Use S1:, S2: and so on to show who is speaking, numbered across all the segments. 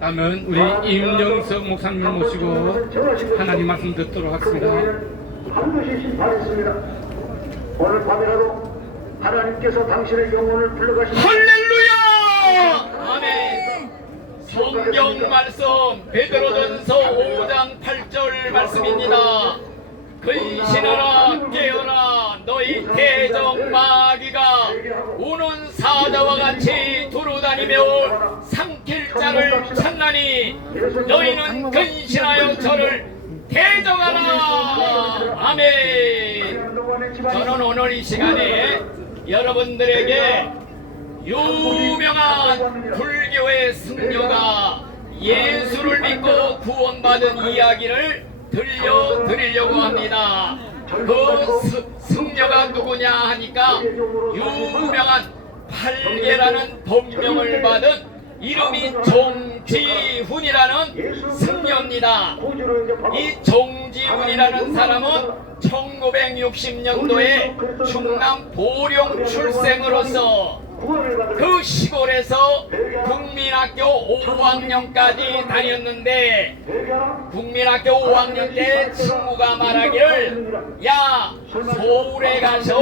S1: 다음은 우리 임영석 목사님 모시고 하나님 말씀 듣도록 하겠습니다.
S2: 반드시 심판했습니다. 오늘 밤이라도 하나님께서 당신의 영혼을 불러가시니
S3: 할렐루야! 아멘. 성경 말씀 베드로전서 5장 8절 말씀입니다. 근신하라 깨어라 너희 대적 마귀가 우는 사자와 같이 두루 다니며 자를 찾나니 너희는 근신하여 저를 대적하라 아멘 저는 오늘 이 시간에 여러분들에게 유명한 불교의 승려가 예수를 믿고 구원받은 이야기를 들려드리려고 합니다. 그 스- 승려가 누구냐 하니까 유명한 팔계라는 법명을 받은 이름이 정지훈이라는 승려입니다. 이 정지훈이라는 사람은 1960년도에 충남 보령 출생으로서 그 시골에서 국민학교 5학년까지 다녔는데 국민학교 5학년 때 친구가 말하기를 야 서울에 가서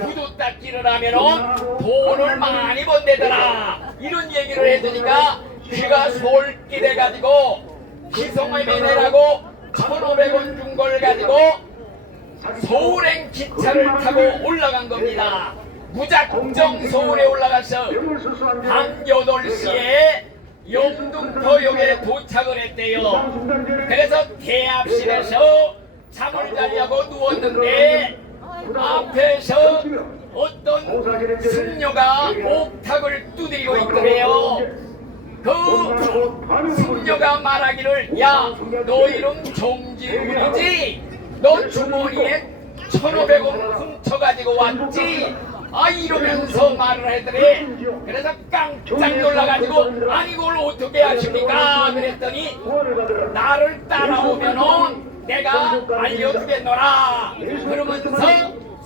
S3: 구두 닦기를 하면은 돈을 많이 번대더라 이런 얘기를 해주니까 귀가 솔깃해 가지고 기성을 매내라고 1,500원 준 걸 가지고 서울행 기차를 타고 올라간 겁니다. 무작정 서울에 올라가서 밤 8시에 영등포역에 도착을 했대요. 그래서 대합실에서 잠을 자려고 누웠는데 앞에서 어떤 승려가 옥탑을 두드리고 있더래요. 그 승려가 말하기를 야 너 이름 정지훈이지? 너 주머니에 1500원 훔쳐가지고 왔지? 아 이러면서 말을 했더니 그래서 깜짝 놀라가지고 아니 이걸 어떻게 하십니까? 그랬더니 나를 따라오면은 내가 알려주겠노라. 그러면서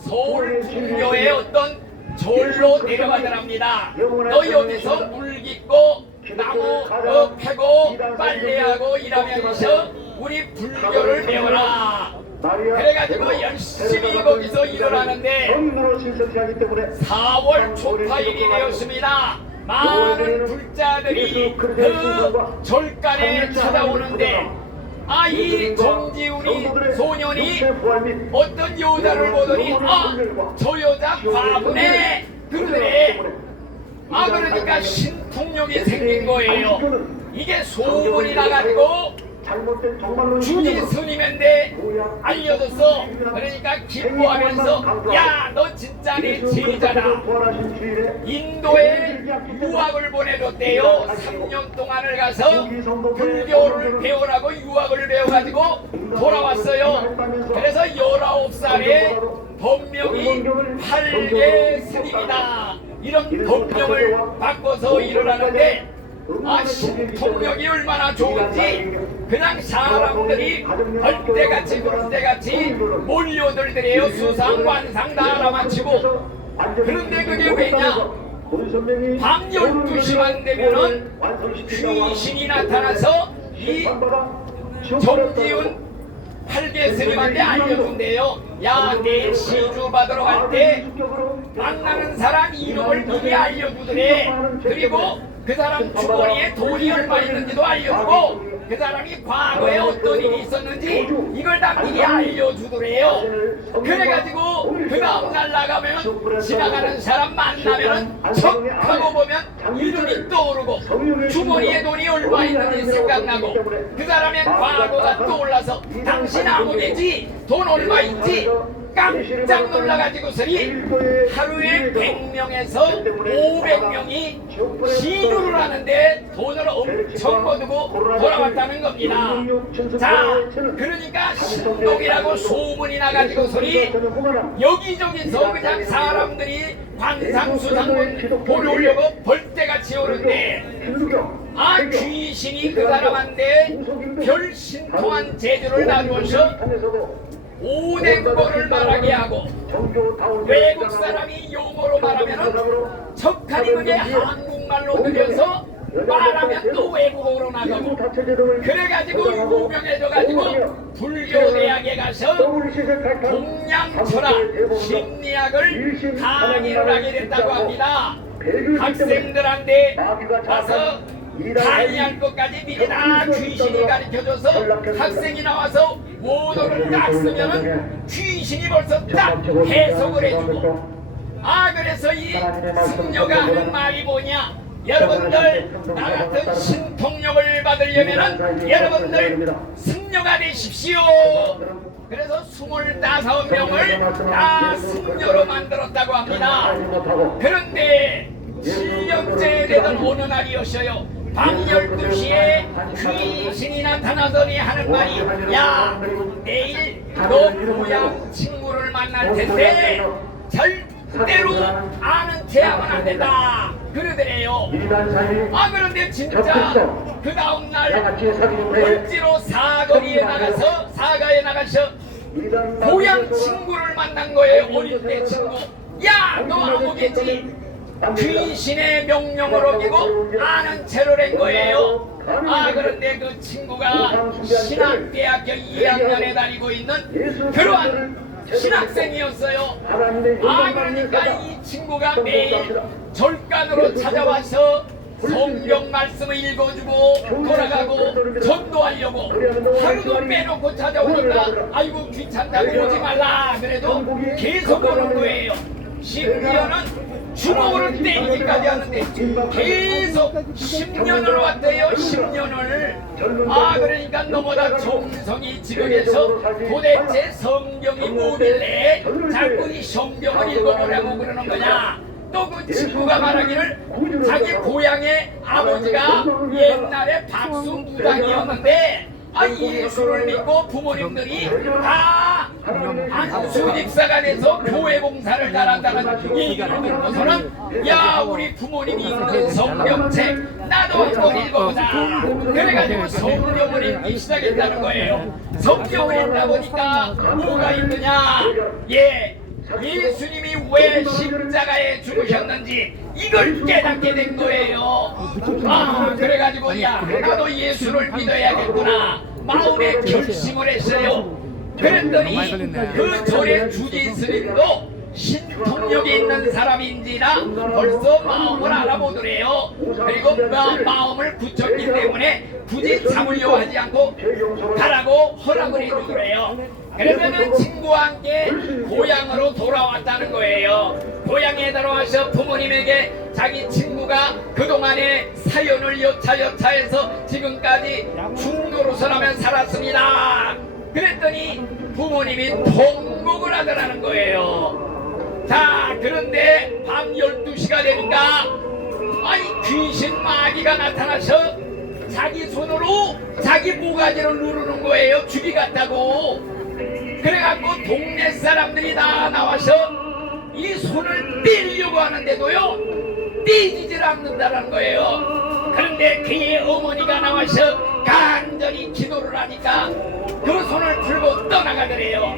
S3: 서울 분교의 어떤 절로 내려가더랍니다. 너 여기서 물 깃고 나무 어, 패고 빨래하고 일하면서 우리 불교를 배워라. 그래가지고 열심히 거기서 일을
S2: 정으로 신선하기 때문에
S3: 4월 초파일이 되었습니다. 많은 불자들이 그 절간에 찾아오는데 아이 정지훈이 소년이 어떤 여자를 보더니 아저 여자 과분해 그러더래 아 그러니까 신통력이 생긴 거예요. 이게 소문이 나가지고 주지 스님인데 알려줬어 그러니까 기뻐하면서 야 너 진짜 내 제자다
S2: 부활하신 주일에
S3: 인도에 유학을 보내줬대요. 3년 동안을 가서 불교를 배우라고 유학을 배워가지고 돌아왔어요. 그래서 19살에 법명이 팔계 스님이다. 이런 법명을 바꿔서 일을 하는데 아 신통력이 얼마나 좋은지 그냥 사람들이 벌떼같이 벌떼같이 몰려들더래요. 수상 관상 다 알아맞히고. 그런데 그게 왜냐? 밤 12시만 되면은 귀신이 나타나서 이 정지훈 팔계 스님한테 알려준대요. 야 내 시주 받으러 갈 때 만나는 사람 이름을 미리 알려주더래. 그리고 그 사람 주머니에 돈이 얼마 있는지도 알려주고 그 사람이 과거에 어떤 일이 있었는지 이걸 다 미리 알려주더래요. 그래가지고 그 다음날 나가면 지나가는 사람 만나면 척 하고 보면 이름이 떠오르고 주머니에 돈이 얼마 있는지 생각나고 그 사람의 과거가 떠올라서 당신 아무개지 돈 얼마 있지 깜짝 놀라가지고서니 하루에 100명에서 500명이 시주를 하는데 돈을 엄청 거두고 돌아왔다는 겁니다. 자, 그러니까 신동이라고 소문이 나가지고서니 여기저기서 그냥 사람들이 관상수상문 보려고 벌떼같이 오는데 아 귀신이 그 사람한테 별 신통한 재주를 나누어서 오냉거를 말하게 하고 외국 사람이 용어로 말하면 척하니 그게 한국말로 들려서 말하면 또 외국어로 나가고 그래가지고 유명해져가지고 불교 대학에 가서 동양철학 심리학을 강의를 하게 됐다고 합니다. 학생들한테 와서 강의할 것까지 미리 다 귀신이 가르쳐줘서 학생이 나와서 모도를 딱 쓰면은 귀신이 벌써 딱 해석을 해주고 아 그래서 이 승려가 하는 말이 뭐냐? 여러분들 나 같은 신통력을 받으려면은 여러분들 승려가 되십시오. 그래서 25명을 다 승려로 만들었다고 합니다. 그런데 7년째 되던 어느 날이었어요 밤 12시에 귀신이 나타나더니 하는 말이 야 내일 너 고향 친구를 만날 텐데 절대로 아는 체하면 안 된다. 그러더래요. 아 그런데 진짜 그 다음날 을지로 사거리에 나가서 사가에 나가서 고향 친구를 만난 거예요. 어릴 때 친구 야너 아무겠지 귀신의 명령을 어기고 아는 채로 된 거예요. 아 그런데 그 친구가 신학대학교 2학년에 다니고 있는 그러한 신학생이었어요. 아 그러니까 이 친구가 매일 절간으로 찾아와서 성경 말씀을 읽어주고 돌아가고 전도하려고 하루도 빼놓고 찾아오니까 아이고 귀찮다고 오지 말라. 그래도 계속 오는 거예요. 심지어는 주먹으로 때리기까지 하는데 계속 10년을 왔대요 10년을. 아 그러니까 너보다 정성이 지극해서 도대체 성경이 뭐길래 자꾸 이 성경을 읽어보려고 그러는 거냐? 또 그 친구가 말하기를 자기 고향의 아버지가 옛날에 박수 무당이었는데 아 예수를 믿고 부모님들이 다안 수 집사가 돼서 교회 봉사를 잘한다는 얘기를 듣고서는 야 우리 부모님이 읽는 성경책 나도 한번 읽어보자 그래가지고 성경을 읽기 시작했다는 거예요 성경을 읽다 보니까 뭐가 있느냐 예 예수님이 왜 십자가에 죽으셨는지 이걸 깨닫게 된 거예요. 아, 그래가지고 야, 나도 예수를 믿어야겠구나. 마음에 결심을 했어요. 그랬더니 그 절의 주지 스님도 신통력이 있는 사람인지라 벌써 마음을 알아보더래요. 그리고 그 마음을 굳혔기 때문에 굳이 잡으려고 하지 않고 가라고 허락을 해주더래요. 그러면은 친구와 함께 고향으로 돌아왔다는 거예요. 고향에 들어와서 부모님에게 자기 친구가 그동안의 사연을 여차여차해서 지금까지 중도로서라면 살았습니다. 그랬더니 부모님이 통곡을 하더라는 거예요. 자, 그런데 밤 12시가 되니까 아이 귀신 마귀가 나타나서 자기 손으로 자기 모가지를 누르는 거예요. 죽이 같다고. 그래갖고 동네 사람들이 다 나와서 이 손을 떼려고 하는데도요 떼지질 않는다는 거예요 그런데 그의 어머니가 나와서 간절히 기도를 하니까 그 손을 풀고 떠나가더래요.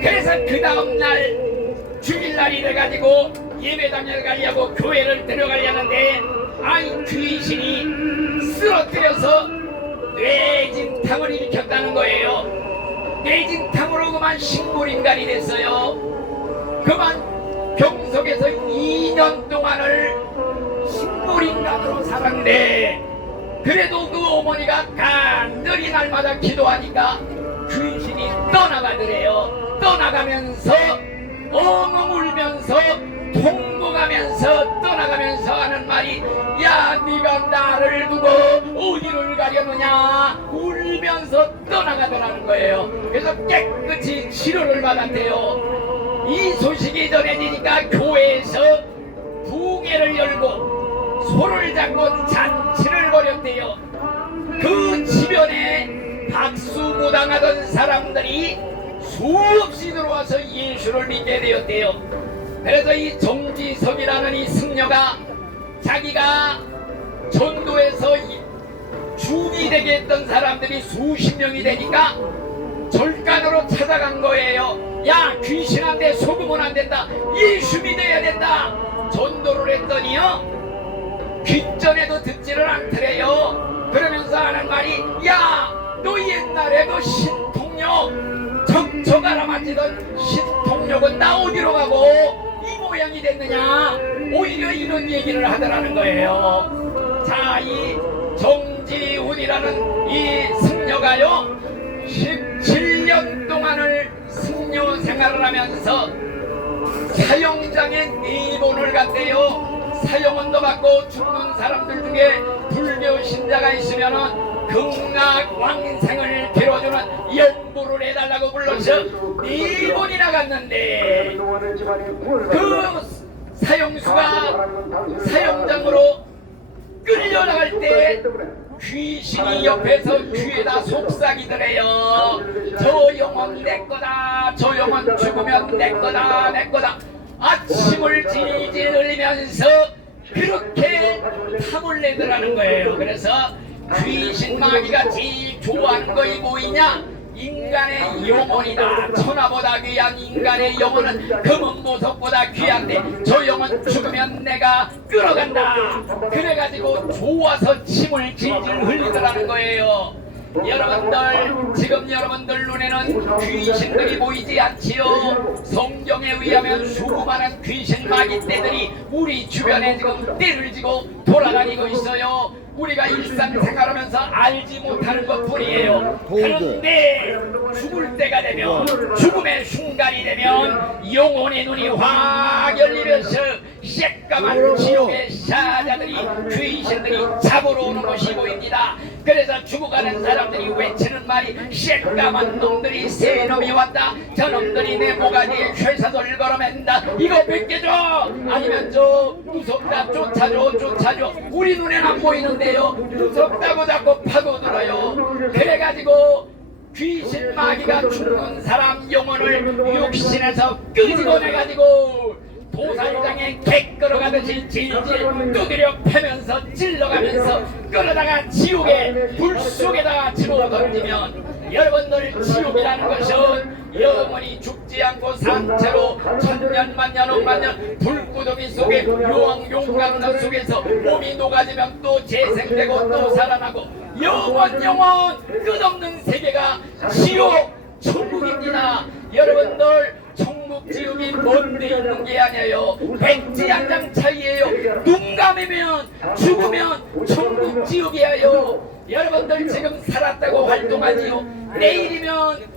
S3: 그래서 그 다음날 주일날이 돼가지고 예배당에 가려고 교회를 들어가려는데 아이 귀신이 쓰러뜨려서 뇌진탕을 일으켰다는 거예요. 내진탕으로 그만 식물인간이 됐어요. 그만 병석에서 2년 동안을 식물인간으로 살았는데 그래도 그 어머니가 간절히 날마다 기도하니까 귀신이 떠나가더래요. 떠나가면서 엉엉 울면서 통곡하면서 떠나가면서 하는 말이 야 네가 나를 두고 어디를 가려느냐? 울면서 떠나가더라는 거예요. 그래서 깨끗이 치료를 받았대요. 이 소식이 전해지니까 교회에서 부계를 열고 손을 잡고 잔 벌였대요 그 주변에 박수 무당하던 사람들이 수없이 들어와서 예수를 믿게 되었대요 그래서 이 정지섭이라는 이 승려가 자기가 전도에서 이 중이 되게 했던 사람들이 수십 명이 되니까 절간으로 찾아간 거예요. 야 귀신한테 속으면 안 된다. 예수 믿어야 된다. 전도를 했더니요. 귓전에도 듣지를 않더래요. 그러면서 하는 말이 야 너 옛날에 그 신통력 적초가라 만지던 신통력은 나 어디로 가고 이 모양이 됐느냐? 오히려 이런 얘기를 하더라는 거예요. 자 이 정지훈이라는 이 승려가요 17년 동안을 승려 생활을 하면서 사형장에 네 번을 갔대요. 사형원도 받고 죽는 사람들 중에 불교 신자가 있으면은 극락 왕생을 빌어주는 연부를 해달라고 불러서 네 번이나 갔는데 그 사형수가 사형장으로 끌려나갈 때 귀신이 옆에서 귀에다 속삭이더래요. 저 영혼 내 거다. 저 영혼 죽으면 내 거다. 내 거다. 아침을 질질 흘리면서 그렇게 탐을 내더라는 거예요. 그래서 귀신 마귀가 제일 좋아하는 거이 뭐이냐? 인간의 영혼이다. 천하보다 귀한 인간의 영혼은 금은 보석보다 귀한데 저 영혼 죽으면 내가 끌어간다. 그래가지고 좋아서 침을 질질 흘리더라는 거예요. 여러분들 지금 여러분들 눈에는 귀신들이 보이지 않지요. 성경에 의하면 수많은 귀신 마귀 떼들이 우리 주변에 지금 떼를 지고 돌아다니고 있어요. 우리가 일상생활하면서 알지 못하는 것뿐이에요. 그런데 죽을 때가 되면 죽음의 순간이 되면 영혼의 눈이 확 열리면서 새까만 지옥의 사자들이 귀신들이 잡으러 오는 것이 보입니다. 그래서 죽어가는 사람들이 외치는 말이 새까만 놈들이 새 놈이 왔다. 저 놈들이 내 모가지에 쇠사슬을 걸어맨다. 이거 벗겨줘! 아니면 저 무섭다 쫓아줘 쫓아줘. 우리 눈에는 안 보이는데요. 무섭다고 자꾸 파고들어요. 그래가지고 귀신 마귀가 죽는 사람 영혼을 육신에서 끄집어내가지고 도살장에 개 끌어가듯이 질질 두드려 패면서 찔러가면서 끌어다가 지옥의 불 속에다가 집어 던지면 여러분들 지옥이라는 것은 영원히 죽지 않고 산채로 천년 만년 억만년 불구덩이 속에 요왕 용광로 속에서 몸이 녹아지면 또 재생되고 또 살아나고 영원 영원 끝없는 세계가 지옥 천국입니다. 여러분들 먼데 있는 게 아니에요. 백지 한장 차이에요. 눈 감으면 죽으면 천국 지옥이에요. 여러분들 지금 살았다고 활동하지요. 내일이면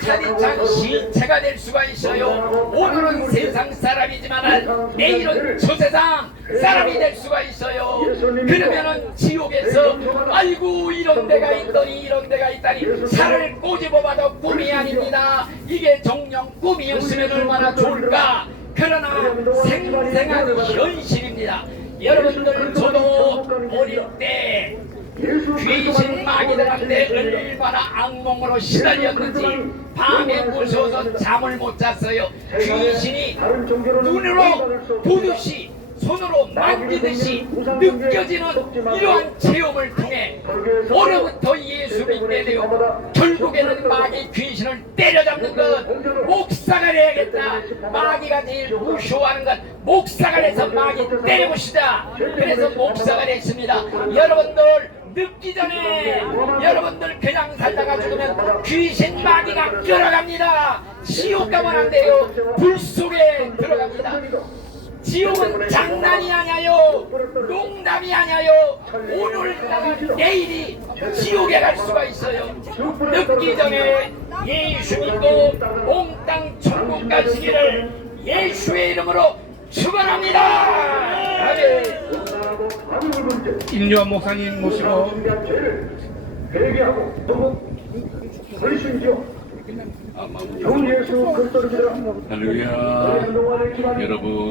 S3: 차디찬 시체가 될 수가 있어요. 오늘은 세상 사람이지만 내일은 저 세상 사람이 될 수가 있어요. 그러면은 지옥에서 아이고 이런 데가 있더니 이런 데가 있다니 살을 꼬집어봐도 꿈이 아닙니다 이게 정령 꿈이었으면 얼마나 좋을까? 그러나 생생한 현실입니다. 여러분들 저도 어릴 때 귀신 마귀들한테 얼마나 악몽으로 시달렸는지 밤에 무서워서 잠을 못 잤어요. 귀신이 눈으로 보듯이 손으로 만지듯이 느껴지는 이러한 체험을 통해 오늘부터 예수 믿게 되고 결국에는 마귀 귀신을 때려잡는 것. 목사가 돼야겠다. 마귀가 제일 무서워하는 것. 목사가 돼서 마귀 때려봅시다. 그래서 목사가 됐습니다. 여러분들 늙기 전에 여러분들 그냥 살다가 죽으면 귀신 마귀가 끌어갑니다. 지옥 가면 안 돼요. 불 속에 들어갑니다 지옥은 장난이 아니에요. 농담이 아니에요. 오늘 나가 내일이 지옥에 갈 수가 있어요. 늙기 전에 예수 믿고 몽땅 천국 가시기를 예수의 이름으로 축원합니다. 아멘.
S1: 임요한 목사님 모시고
S2: 회개하고 너무 믿으라.
S1: 할렐루야. 여러분